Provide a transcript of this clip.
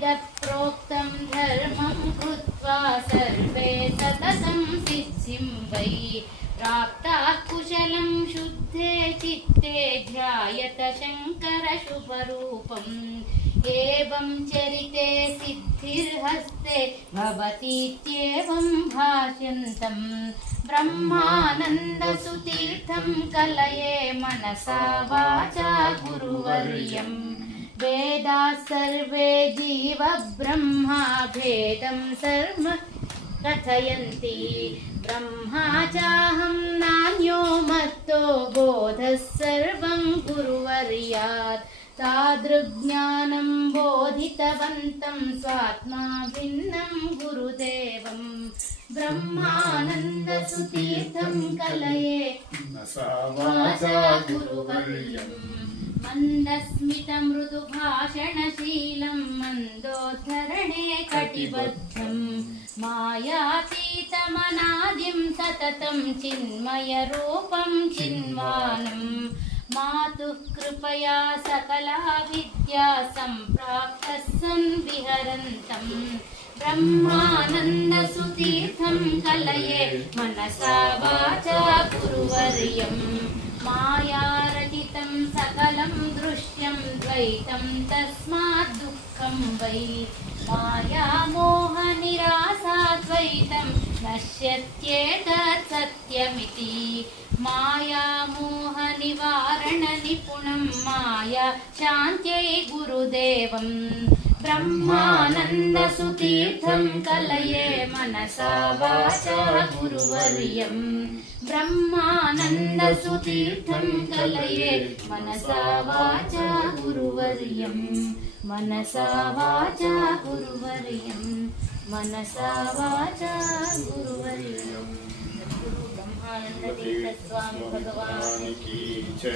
प्रोक्तं धर्मं कृत्वा सर्वे सततं सिद्धिं वै प्राप्ताः कुशलं शुद्धे चित्ते ध्यायत शङ्करशुभरूपम् एवं चरिते सिद्धिर्हस्ते भवतीत्येवं भाष्यन्तम् ब्रह्मानन्दसुतीर्थं कलये मनसा वाचा गुरुवर्यम् वेदाः सर्वे जीव ब्रह्मा भेदं सर्व कथयन्ति ब्रह्मा चाहं नान्यो मत्तो बोधः सर्वं गुरुवर्यात् तादृज्ञानं बोधितवन्तं स्वात्मा भिन्नं गुरुदेवं ब्रह्मानन्दसुतीर्थं कलये वाचा गुरुवर्यम् मन्दस्मितमृदुभाषणशीलं मन्दोद्धरणे कटिबद्धं मायातीतमनादिं सततं चिन्मयरूपं चिन्मानं मातुः कृपया सकला विद्या सम्प्राप्तः सन् विहरन्तम् ब्रह्मानन्दसुतीर्थं कलये मनसा वाचा गुरुवर्यम् मायारचितं सकलं दृश्यं द्वैतं तस्मात् दुःखं वै मायामोहनिरासाद्वैतं नश्यत्येतत् सत्यमिति मायामोहनिवारणनिपुणं माया शान्त्यै गुरुदेवम् ब्रह्मानन्दसुतीर्थं कलये मनसा वाचा गुरुवर्यम् ब्रह्मानन्दसुतीर्थं कलये मनसा वाचा गुरुवर्यम् मनसा वाचा गुरुवर्यम् मनसा वाचा गुरुवर्यम्। गुरु ब्रह्मानंद तीर्थ स्वामी भगवान की जय।